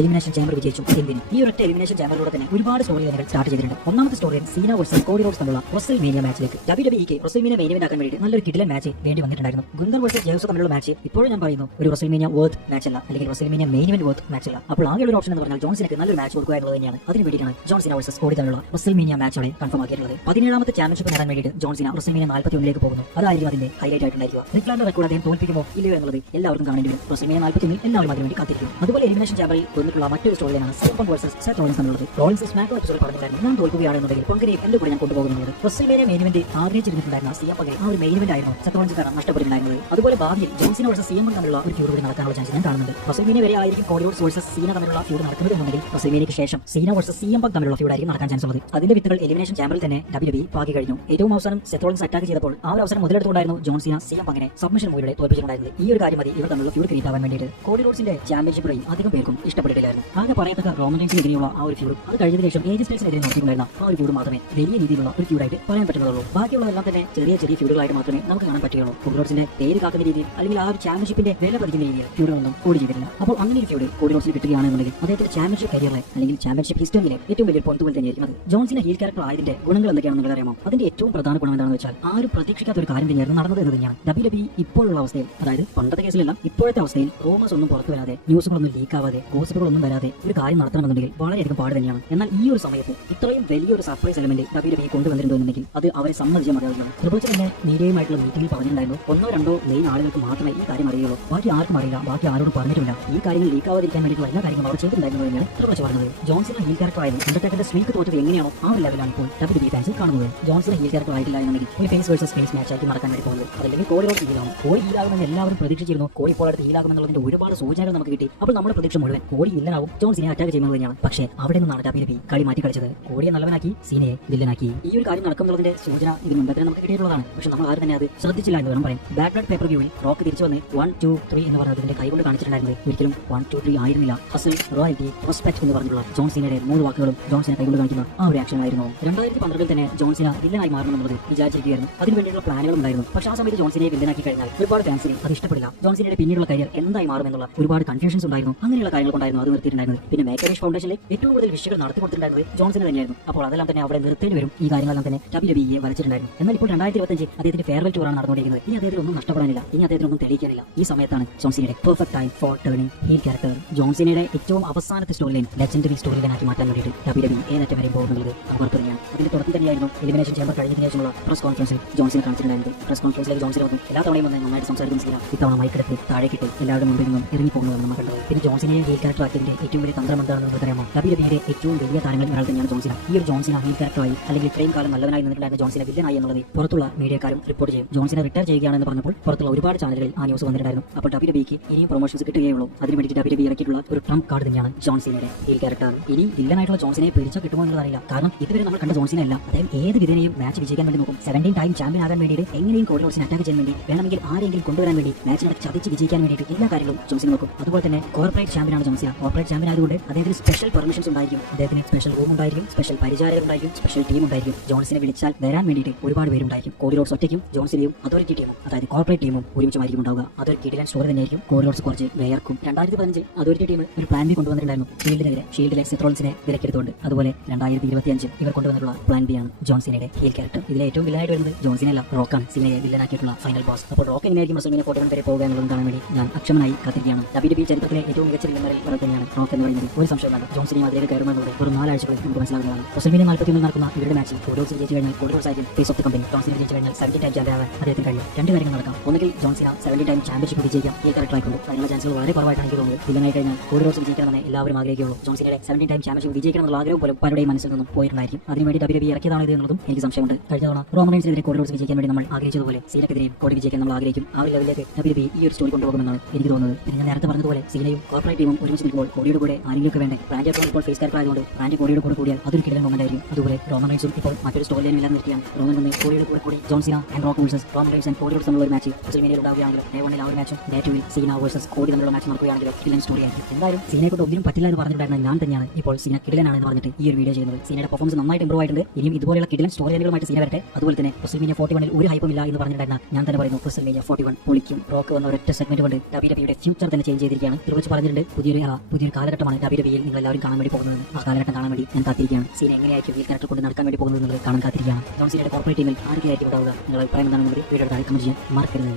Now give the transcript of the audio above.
Elimination chamber വിജയിച്ചു. എന്തിന്? ഈ ഒരൊറ്റ എലിമിനേഷൻ ചേമ്പറിലൂടെ തന്നെ ഒരുപാട് സ്റ്റോറി ലൈനുകൾ സ്റ്റാർട്ട് ചെയ്തിട്ടുണ്ട്. ഒന്നാമത്തെ story Cena versus Cody Rhodes തമ്മിലുള്ള റസൽ മീനിയ മാച്ചിലേക്ക് ഡബ്ല്യു ഡബ്ല്യുക്ക് റസൽ മീനിയ മെയിൻ ആക്കാൻ വേണ്ടി നല്ലൊരു കിഡിലെ മാച്ച് വേണ്ടി വന്നിട്ടുണ്ടായിരുന്നു. ഗുന്തർ വേഴ്സസ് ജേവസ് തമ്മിലുള്ള മാച്ച് ഇപ്പോഴും ഞാൻ പറയുന്നു ഒരു റസൽ മീനിയ വേർത്ത് മാച്ച് അല്ല. അല്ലെങ്കിൽ WrestleMania main event worth match അല്ല. അപ്പോൾ ആകെ ഒരു ഓപ്ഷൻ എന്ന് പറഞ്ഞാൽ ജോൺസിനൊക്കെ നല്ലൊരു മാച്ച് കൊടുക്കുക എന്നുള്ളത് തന്നെയാണ്. അതിന് വേണ്ടിയിട്ടാണ് ജോൺസിന വേഴ്സസ് കോഡി തമ്മിലുള്ള റസൽ മീനിയ മാച്ചോടെ കൺഫേം ആക്കിയിട്ടുള്ളത്. പതിനേഴാമത്തെ ചാമ്പ്യൻഷിപ്പ് നേടാൻ വേണ്ടിയിട്ട് ജോൺസിന റസൽ മീനിയ നാൽപ്പത്തി ഒന്നിലേക്ക് പോകുന്നു. അതായിരിക്കും അതിന്റെ ഹൈലൈറ്റ് ആയിട്ടുണ്ടായിരിക്കുക. റിക്ലാൻഡ് റെക്കോർഡ് അദ്ദേഹം തോൽപ്പിക്കുമോ? ഇല്ലയോ എന്നുള്ളത് എല്ലാവർക്കും കാണേണ്ടി വരും റസൽ മീനിയ നാൽപ്പത്തി ഒന്നിൽ എല്ലാവരും അതിനുവേണ്ടി കാത്തിരിക്കും അതുപോലെ എലിമിനേഷൻ ചാമ്പറിൽ വന്നിട്ടുള്ള മറ്റൊരു സ്റ്റോറിയാണ് സൂപ്പർ വേഴ്സസ് സെറ്റ് റോളിൻസ് എന്നുള്ളത്. റോളിൻസ് സ്മാക്കോ എപ്പിസോഡ് പറഞ്ഞിട്ടുണ്ടായിരുന്നു. ഞാൻ തോൽക്കുകയാണെന്നുണ്ടെങ്കിൽ പൊങ്കനെയും എന്റെ കൂടെ ഞാൻ കൊണ്ടുപോകുന്നത് റൊസൽമേനിയ മെയിൻ ആഗ്രഹിച്ചിരുന്നിട്ടുണ്ടായിരുന്ന സിയം ആ ഒരു മെയിൻ ആയിരുന്നു സെറ്റ് റോളിൻസിനാണ് നഷ്ടപ്പെട്ടിട്ടുണ്ടായിരുന്നത്. അതുപോലെ ഭാവിയിൽ ജോൺസിനെ വേഴ്സസ് സിയം തമ്മിലുള്ള ഒരു ഫ്യൂഡ് കൂടി നടക്കാനുള്ള ചാൻസ് ഞാൻ കാണുന്നുണ്ട്. റൊസൽമേനിയ വരെ ആയിരിക്കും കോളിവുഡ് വേഴ്സസ് സീന തമ്മിലുള്ള ഫ്യൂഡ് നടക്കുന്നത് എന്നുണ്ടെങ്കിൽ റൊസൽമേനിയക്ക് ശേഷം സീന വേഴ്സസ് സിയം പക് തമ്മിലുള്ള ഫ്യൂഡ് ആയിരിക്കും നടക്കാൻ ചാൻസ് ഉള്ളത്. അതിന്റെ വിത്തുകൾ എലിമിനേഷൻ ചാമ്പറിൽ തന്നെ ഡബ്ല്യു ബി പാകി കഴിഞ്ഞു. ഏറ്റവും അവസാനം സെത്തോളിൻസ് അറ്റാക്ക് ചെയ്തപ്പോൾ ആ ഒരു അവസരം മുതലെടുത്തുകൊണ്ടായിരുന്നു ജോൺസിന സിയം പങ്ങനെ സബ്മിഷൻ മൂവിലൂടെ തോൽപ്പിച്ചിട്ടുണ്ടായിരുന്നത്. ഈ ഒരു കാര്യം മതി. ഇവർ തമ്മിലുള്ള ഫ്യൂഡ് ആവാൻ വേണ്ടിയിട്ട്. റോഡ്സിന്റെ ചാമ്പ്യൻഷിപ്പ് അധികം പേർക്കും ഇഷ്ടപ്പെട്ടിട്ടില്ലായിരുന്നു ആകെ പറയത്തക്ക റോമൻ എതിരെയുള്ള ആ ഒരു ഫ്യൂഡും അത് കഴിഞ്ഞതിന് ശേഷം ഏജ് സ്റ്റൈൽസിനെതിരെ നോക്കിയിട്ടുണ്ടായിരുന്ന ആ ഒരു ഫ്യൂഡ് മാത്രമേ വലിയ രീതിയിലുള്ള ഒരു ഫ്യൂഡായിട്ട് പറയാൻ പറ്റുന്നുള്ളൂ ബാക്കിയുള്ളതെല്ലാം തന്നെ ചെറിയ ചെറിയ ഫ്യൂഡുകളായിട്ട് മാത്രമേ നമുക്ക് കാണാൻ പറ്റുകയുള്ളൂ. കോഡി റോഡ്സിന്റെ പേര് കാക്കുന്ന രീതിയിൽ അല്ലെങ്കിൽ ആ ഒരു ചാമ്പ്യൻഷിപ്പിന്റെ വില പതിക്കുന്ന രീതിയിൽ ഫ്യൂഡുകളൊന്നും ചെയ്തിട്ടില്ല. അപ്പോൾ അങ്ങനെ ഒരു ഫ്യൂഡ് കോഡിനോസിന് കിട്ടുകയാണെന്നുണ്ടെങ്കിൽ അദ്ദേഹത്തിന്റെ ചാമ്പ്യൻഷിപ്പ് കരിയറിലെ അല്ലെങ്കിൽ ചാമ്പ്യൻഷിപ്പ് ഹിസ്റ്ററിയിലെ ഏറ്റവും വലിയ പോയിന്റ് പോലെ തന്നെയായിരിക്കും അത്. ജോൺസിന്റെ ഹീൽ ക്യാരക്ടർ ആയതിന്റെ ഗുണങ്ങൾ എന്തൊക്കെയാണെന്ന് അറിയാമോ? അതിന്റെ ഏറ്റവും പ്രധാന ഗുണം എന്താണെന്ന് വെച്ചാൽ ആരും പ്രതീക്ഷിക്കാത്ത ഒരു കാര്യം തന്നെയായിരുന്നു നടന്നത് എന്ന് തന്നെയാണ്. ഡബ്ല്യു ഡബ്ല്യു ഇപ്പോഴുള്ള അവസ്ഥയിൽ അതായത് പണ്ടത്തെ കേസിലല്ല ഇപ്പോഴത്തെ അവസ്ഥയിൽ റൂമേഴ്സ് ഒന്നും പുറത്തു വരാതെ ന്യൂസുകളൊന്നും ലീക്ക് ആവാതെ ഗോസിപ്പുകളൊന്നും വരാതെ ഒരു കാര്യം നടത്തണമെന്നുണ്ടെങ്കിൽ വളരെയധികം പാട് തന്നെയാണ്. എന്നാൽ ഈ ഒരു സമയത്ത് ഇത്രയും വലിയൊരു സർപ്രൈസ് എലമെന്റ് ഡബ്ല്യു ഡബ്ല്യു കൊണ്ടുവന്നിട്ടുണ്ടെന്നുണ്ടെങ്കിൽ അത് അവരെ സമ്മതിച്ച മതിയാവുകയാണ് ട്രിപ്പിൾ തന്നെ മീഡിയയുമായിട്ടുള്ള മീറ്റിംഗിൽ പറഞ്ഞിട്ടുണ്ടായിരുന്നു. ഒന്നോ രണ്ടോ മെയിൻ ആളുകൾക്ക് മാത്രമേ ഈ കാര്യം അറിയുള്ളൂ ബാക്കി ആർക്കും അറിയില്ല. ബാക്കി ആരോടും പറഞ്ഞിട്ടില്ല. ഈ കാര്യങ്ങൾ ലീക്ക് ആവാതിരിക്കാൻ വേണ്ടിയിട്ടുള്ള എല്ലാ കാര്യങ്ങളും അവർ ചെയ്തിട്ടുണ്ടായിരുന്നു തന്നെയാണ് ട്രിപ്പിൾ പറഞ്ഞത്? ജോൺസിന്റെ ഹീൽ ക്യാരക്ടർ ആയിരുന്നു. അണ്ടർടേക്കറിന്റെ സ്ട്രീക്ക് തോറ്റത് എങ്ങനെയാണോ ആ ഒരു ലെവലാണ് ഇപ്പോൾ ഡബ്ല്യു ഡബ്ല്യു ഫാൻസ് കാണുന്നത്. ജോൺസിന്റെ ഹീൽ ക്യാരക്ടർ ആയിട്ടില്ല ഒരു ഫേസ് വേഴ്സസ് ഫേസ് മാച്ച് ആക്കി നടക്കാൻ വേണ്ടി പോകുന്നത്. അതല്ലെങ്കിൽ റോഡ് ഹീലാവും കോഴി ഹീലാകുമെന്ന് എല്ലാവരും പ്രതീക്ഷിച്ചിരുന്നു. കോഴി ഇപ്പോൾ അടുത്ത് ഹീലാകുമെന്നുള്ളതിന്റെ ഒരുപാട് സൂചനകൾ നമുക്ക് കിട്ടി. അപ്പോൾ നമ്മുടെ പ്രതീക്ഷ മുഴുവൻ കോടി ജോൺ സിനെ അറ്റാക്ക് ചെയ്യുന്നത് തന്നെയാണ് പക്ഷേ അവിടെ നിന്ന് നടക്കാ കളി മാറ്റി കളിച്ചത് കോടിയെ നല്ലവനാക്കി സീനയെ വില്ലനാക്കി. ഈ ഒരു കാര്യം നടക്കുന്നുള്ളതിന്റെ സൂചന ഇത് മുമ്പേ തന്നെ നമുക്ക് കിട്ടിയിട്ടുള്ളതാണ്. പക്ഷെ നമ്മൾ ആരും തന്നെ അത് ശ്രദ്ധിച്ചില്ല എന്ന് വേണം പറയാം ബാക്ക് പേപ്പർ വ്യൂവിൽ റോക്ക് തിരിച്ചു വന്ന് വൺ ടു ത്രീ എന്ന് പറഞ്ഞതിന്റെ കൈകൊണ്ട് കാണിച്ചിട്ടുണ്ടായിരുന്നത് ഒരിക്കലും വൺ ടു ത്രീ ആയിരുന്നില്ല. ഹസൽ റോയൽറ്റി റെസ്പെക്ട് എന്ന് പറഞ്ഞിട്ടുള്ള ജോൺസിനയുടെ മൂന്ന് വാക്കുകളും ജോൺ ജോൺസിനെ കൈകൊണ്ട് കാണിക്കുന്ന ആ ഒരു ആക്ഷൻ ആയിരുന്നു. രണ്ടായിരത്തി പന്ത്രണ്ടിൽ തന്നെ ജോൺസിന വില്ലനായി മാറണമെന്നുള്ളത് വിചാരിച്ചിരിക്കുകയായിരുന്നു. അതിന് വേണ്ടിയുള്ള പ്ലാനുകൾ ഉണ്ടായിരുന്നു. പക്ഷെ ആ സമയത്ത് ജോൺസിനെ വില്ലനാക്കി കഴിഞ്ഞാൽ ഒരുപാട് ഫാൻസിന് അത് ഇഷ്ടപ്പെടില്ല. ജോൺസിനയുടെ പിന്നീടുള്ള കരിയർ എന്തായി മാറുമെന്നുള്ള ഒരുപാട് കൺഫ്യൂഷൻസ് ഉണ്ടായിരുന്നു. അങ്ങനെയുള്ള കാര്യങ്ങൾ അത് നിർത്തിയിട്ടുണ്ടായിരുന്നത്. പിന്നെ മേക്കേഷ് ഫൗണ്ടേഷനിലെ ഏറ്റവും കൂടുതൽ വിഷയങ്ങൾ നടത്തി കൊടുത്തിട്ടുണ്ടായിരുന്നത് ജോൺസൺ തന്നെയായിരുന്നു. അപ്പോൾ അതെല്ലാം തന്നെ അവിടെ നിർത്തേണ്ടി വരും. ഈ കാര്യങ്ങളെല്ലാം തന്നെ ഡബ്ല്യു ഡബ്ല്യു വരച്ചിട്ടുണ്ടായിരുന്നു. എന്നാൽ ഇപ്പോൾ രണ്ടായിരത്തി ഇരുപത്തഞ്ച് അദ്ദേഹത്തിന്റെ ഫെയർവെൽ ടൂറാണ് നടന്നുകൊണ്ടിരിക്കുന്നത്. ഇനി അദ്ദേഹത്തിന് ഒന്നും നഷ്ടപ്പെടാനില്ല. ഇനി അദ്ദേഹത്തിന് ഒന്നും തെളിയിക്കാനില്ല. ഈ സമയത്താണ് ജോൺസിനയുടെ perfect time for turning heel character ജോൺസിനയുടെ ഏറ്റവും അവസാനത്തെ story line legendary story line ആക്കി മാറ്റാൻ വേണ്ടിയിട്ട് ഡബ്ല്യു ഡബ്ല്യു ഏതറ്റം വരെ പോകുന്നത് അവർ തന്നെയാണ് അതിന്റെ തുടക്കം തന്നെയായിരുന്നു എലിമിനേഷൻ ചേമ്പർ കഴിഞ്ഞതിന് ശേഷമുള്ള പ്രസ് കോൺഫറൻസിൽ ജോൺസിനെ കാണിച്ചിട്ടുണ്ടായിരുന്നു പ്രസ് കോൺഫറൻസിൽ ജോൺസിനെ വന്നു. എല്ലാ തവണയും വന്ന് നന്നായിട്ട് സംസാരിക്കുന്ന സ്ഥിരം ഇത്തവണ മൈക്കെടുത്ത് താഴേക്കിട്ട് എല്ലാവരുടെ മുമ്പിൽ നിന്നും ഇറങ്ങി പോകുന്നതാണ് നമ്മൾ കണ്ടത്. പിന്നെ ജോൺസിനെ ഹീൽ ക്യാരക്ടർ ആക്കിയതിന്റെ ഏറ്റവും വലിയ തന്ത്രം എന്താണെന്ന് നിങ്ങൾക്ക് അറിയാമോ ഡബ്ല്യു ഡബ്ല്യുയുടെ ഏറ്റവും വലിയ താരങ്ങളിൽ ഒരാൾ തന്നെയാണ് ജോൺസിന. ഈ ഒരു ജോൺസിന ഹീൽ ക്യാരക്ടറായി അല്ലെങ്കിൽ ഇത്രയും കാലം നല്ലവനായി നിന്നിട്ടുണ്ടായിരുന്ന ജോൺസിന വില്ലനായി എന്നുള്ളത് പുറത്തുള്ള മീഡിയക്കാരും റിപ്പോർട്ട് ചെയ്യും. ജോൺസിനെ റിട്ടയർ ചെയ്യുകയാണെന്ന് പറഞ്ഞപ്പോൾ പുറത്തുള്ള ഒരുപാട് ചാനലുകളിൽ ആ ന്യൂസ് വന്നിട്ടുണ്ടായിരുന്നു. അപ്പോൾ ഡബ്ല്യു ഡബ്ല്യുക്ക് ഇനിയും പ്രൊമോഷൻസ് കിട്ടുകയുള്ളൂ അതിന് വേണ്ടിയിട്ട് ഡബ്ല്യു ഡബ്ല്യു ഇറക്കിയിട്ടുള്ള ഒരു ട്രംപ് കാർഡ് തന്നെയാണ് ജോൺസിനയുടെ ഹീൽ ക്യാരക്ടർ ഇനി വില്ലനായിട്ടുള്ള ജോൺസിനെ പിടിച്ചോ കിട്ടുമോ എന്നുള്ളതറിയില്ല കാരണം ഇതുവരെ നമ്മൾ കണ്ട ജോൺസിനെ അല്ല. അദ്ദേഹം ഏത് വിധേനയും മാച്ച് വിജയിക്കാൻ വേണ്ടി നോക്കും. സെവന്റീൻ ടൈം ചാമ്പ്യൻ ആകാൻ വേണ്ടിയിട്ട് എങ്ങനെയും കോടി റോഡ്സിനെ അറ്റാക്ക് ചെയ്യാൻ വേണ്ടി വേണമെങ്കിൽ ആരെങ്കിലും കൊണ്ടുവരാൻ വേണ്ടി മാച്ചിനെ ചതിച്ച് വിജയിക്കാൻ വേണ്ടിയിട്ട് എല്ലാ കാര്യങ്ങളും ജോൺസിന് നോക്കും. അതുപോലെ തന്നെ കോർപ്പറേറ്റ് ചാമ്പ്യനാണ് ജോൺസിയ കോർപ്പറേറ്റ് ചാമ്പ്യൻ ആയതുകൊണ്ട് അദ്ദേഹത്തിന് സ്പെഷ്യൽ പെർമിഷൻസ് ഉണ്ടായിരിക്കും. അദ്ദേഹത്തിന് സ്പെഷ്യൽ റൂം ഉണ്ടായിരിക്കും സ്പെഷ്യൽ പരിചാരകർ ഉണ്ടായിരിക്കും സ്പെഷ്യൽ ടീം ഉണ്ടായിരിക്കും. ജോൺസിനെ വിളിച്ചാൽ വരാൻ വേണ്ടിയിട്ട് ഒരുപാട് പേരുണ്ടായിരിക്കും കോഡി റോഡ്സ് ഒറ്റയ്ക്കും ജോൺസിനെയും അതോറിറ്റി ടീമും അതായത് കോർപ്പറേറ്റ് ടീമും ഒരുമിച്ചുമായിരിക്കും ഉണ്ടാവുക. അതൊരു കിടിലൻ സ്റ്റോറി തന്നെയായിരിക്കും. കോഡി റോഡ്സ് കുറച്ച് വേർക്കും രണ്ടായിരത്തി പതിനഞ്ച് അതോറിറ്റി ടീം ഒരു പ്ലാൻ ബി കൊണ്ടുവന്നിട്ടുണ്ടായിരുന്നു. ഷീൽഡിനെതിരെ ഷീൽഡിലെ സെത്രോൾസിനെ വിലക്കെടുത്തുകൊണ്ട് അതുപോലെ രണ്ടായിരത്തി ഇരുപത്തി അഞ്ച് ഇവർ കൊണ്ടുവന്നിട്ടുള്ള പ്ലാൻ ബി ആണ് ഹീൽ ക്യാരക്ടർ ഇതിലെ ഏറ്റവും വില്ലായിട്ട് വരുന്നത് ജോൺസിനല്ല റോക്കാണ് സിനിമയെ വില്ലനാക്കിയിട്ടുള്ള ഫൈനൽ ബോസ് അപ്പോൾ റോക്ക് എങ്ങനെയായിരിക്കും സിനിമയെ വൺ വരെ പോകുക കാണാൻ വേണ്ടി ഞാൻ അക്ഷമനായി കാത്തിരിക്കുകയാണ്. ഡബ്ല്യു ഡബ്ല്യു ചരിത്രത്തിലെ ഏറ്റവും മികച്ച വില്ലന്മാരിൽ ഒരാൾ തന്നെയാണ്. നോക്ക് എന്ന് പറയുന്നത് ഒരു സംശയമില്ല ജോൺ സിനിമ അതിലേക്ക് കയറുമെന്നുള്ളത് ഒരു നാലാഴ്ചകളിൽ നമുക്ക് മനസ്സിലാകുന്നതാണ് റസൽമീനെ നാൽപ്പത്തി ഒന്നിൽ നടക്കുന്ന ഇവരുടെ മാച്ചിൽ കോഡോസ് ജയിച്ചു കഴിഞ്ഞാൽ കൂടുതൽ സാഹചര്യം ഫേസ് ഓഫ് ദ കമ്പനി ജോൺസിനെ ജയിച്ചു കഴിഞ്ഞാൽ സെവന്റി ടൈം ചാമ്പ്യൻ ആവാൻ അദ്ദേഹത്തിന് കഴിയും രണ്ട് കാര്യങ്ങൾ നടക്കാം. ഒന്നുകിൽ ജോൺസിന സെവന്റി ടൈം ചാമ്പ്യൻഷിപ്പ് വിജയിക്കാം. ഈ കറക്റ്റ് ആയിക്കൊണ്ട് അതിനുള്ള ചാൻസുകൾ വളരെ കുറവായിട്ടാണ് എനിക്ക് തോന്നുന്നത്. വില്ലനായി കഴിഞ്ഞാൽ കോഡോസ് വിജയിക്കണമെന്ന് എല്ലാവരും ആഗ്രഹിക്കുള്ളൂ ജോൺസിനെ സെവന്റി ടൈം ചാമ്പ്യൻഷിപ്പ് വിജയിക്കണം എന്നുള്ള ആഗ്രഹം പോലും പലരുടെയും മനസ്സിൽ നിന്നും പോയിരുന്നായിരിക്കും അതിനുവേണ്ടി ഡബ്ല്യു ബി ഇറക്കിയതാണ് ഇത് എന്നുള്ളതും എനിക്ക് സംശയമുണ്ട്. കഴിഞ്ഞ തവണ റോമനൈൻസിനെതിരെ റോസ് വിജയിക്കാൻ വേണ്ടി നമ്മൾ ആഗ്രഹിച്ചതുപോലെ സീനക്കെതിരെയും കോടി വിജയിക്കാൻ നമ്മൾ ആഗ്രഹിക്കും. ആ ഒരു ലെവലിലേക്ക് ഡബ്ല്യു ബി ഈ ഒരു സ്റ്റോറി കൊണ്ടുപോകുമെന്നാണ് എനിക്ക് തോന്നുന്നത്. പിന്നെ ഞാൻ നേരത്തെ പറഞ്ഞതുപോലെ സീനയും കോർപ്പറേറ്റ് ടീമും ഒരുമിച്ച് നിൽക്കുമ്പോൾ കോടിയുടെ കൂടെ ആരെങ്കിലും വേണ്ടേ? ബ്രാൻഡ് അപ്പോൾ ഇപ്പോൾ ഫേസ് ക്യാരക്ടർ ആയതുകൊണ്ട് ബ്രാൻഡ് കോടിയുടെ കൂടെ കൂടിയാൽ അതൊരു കിടലൻ മൊമെന്റ് ആയിരിക്കും. അതുപോലെ റോമൻ റൈൻസും ഇപ്പോൾ മറ്റൊരു സ്റ്റോറി ലൈൻ ഇല്ലാതെ നിർത്തിയാണ്. റോമൻ വന്ന് കോടിയുടെ കൂടെ കൂടി John Cena and Rock versus Roman Reigns and കോടിയോട് തമ്മിലുള്ള ഒരു മാച്ച് സിനിമയിൽ ഉണ്ടാവുകയാണെങ്കിൽ ഡേ വണ്ണിൽ ആ ഒരു മാച്ചും ഡേ ടുവിൽ സീന വേഴ്സസ് കോടി തമ്മിലുള്ള മാച്ച് നടക്കുകയാണെങ്കിൽ കിടലൻ സ്റ്റോറി ആയിരിക്കും. എന്തായാലും സീനയെ കൊണ്ട് ഒന്നിനും പറ്റില്ല എന്ന് പറഞ്ഞിട്ടുണ്ടായിരുന്ന ഞാൻ തന്നെയാണ് ഇപ്പോൾ സീന കിടലനാണ് എന്ന് പറഞ്ഞിട്ട് ഈ ഒരു വീഡിയോ ചെയ്യുന്നത്. സീനയുടെ പെർഫോമൻസ് നന്നായിട്ട് ഇംപ്രൂവ് ആയിട്ടുണ്ട്. ഇനിയും ഇതുപോലെയുള്ള കിടലൻ സ്റ്റോറി ലൈനുകളുമായിട്ട് സീന വരട്ടെ. അതുപോലെ തന്നെ പ്രസിമിനെ ഫോർട്ടി വണ്ണിൽ ഒരു ഹൈപ്പും ഇല്ല എന്ന് പറഞ്ഞിട്ടുണ്ടായിരുന്ന ഞാൻ തന്നെ പറയുന്നു. പ്രസിമിനെ ഫോർട്ടി വൺ പൊളിക്കും. റോക്ക് വന്ന ഒരൊറ്റ സെഗ്മെന്റ് കൊണ്ട് ഡബ്ല്യു ഡബ്ല്യുടെ ഫ്യൂച്ചർ തന്നെ ചേഞ്ച് ചെയ്തിരിക്കുകയാണ്. തിരുവച്ച് പറഞ്ഞിട്ടുണ്ട്. പുതിയൊരു പുതിയൊരു കാലഘട്ടമാണ് ഡബ്ല്യുയിൽ നിങ്ങൾ എല്ലാവരും കാണാൻ വേണ്ടി പോകുന്നത്. ആ കാലഘട്ടം കാണാൻ വേണ്ടി ഞാൻ കാത്തിരിക്കുകയാണ്. സീൻ എങ്ങനെയായിരിക്കും? ഈ ക്യാരക്ടർ കൊണ്ട് നടക്കാൻ വേണ്ടി പോകുന്നത് എന്നുള്ളത് കാണാൻ കാത്തിരിക്കുകയാണ്. കോർപ്പറേറ്റ് ടീമിൽ ആരൊക്കെയായിരിക്കും ഉണ്ടാവുക? നിങ്ങളുടെ അഭിപ്രായം എന്താണെന്ന് വീഡിയോ താഴെ കമന്റ് ചെയ്യാൻ മറക്കരുത്.